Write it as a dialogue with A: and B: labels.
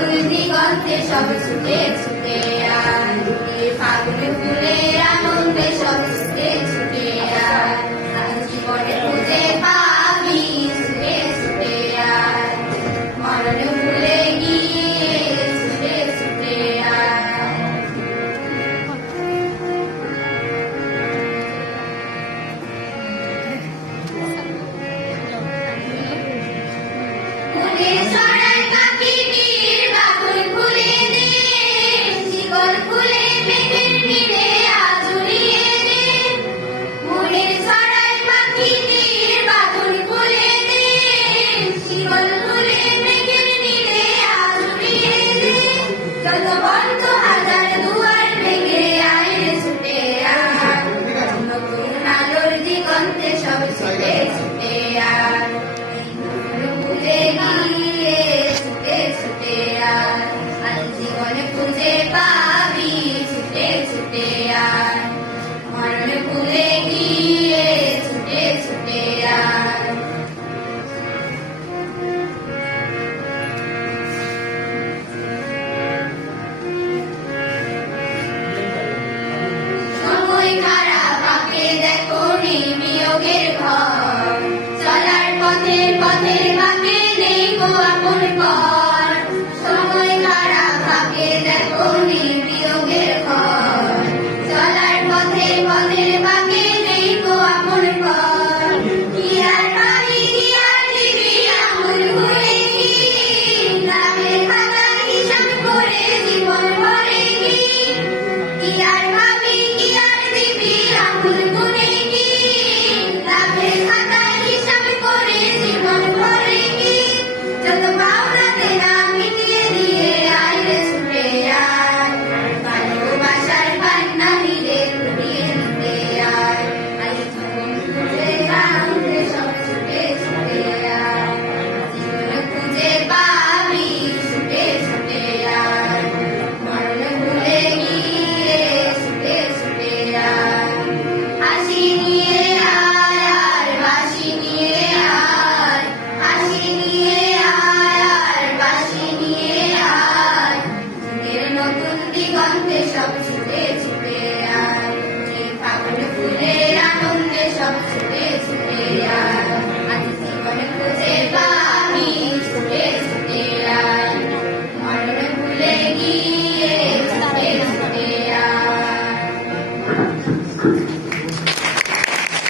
A: তুই দিগন্তে ফুলে আনন্দে সব ছুটে ছুটে con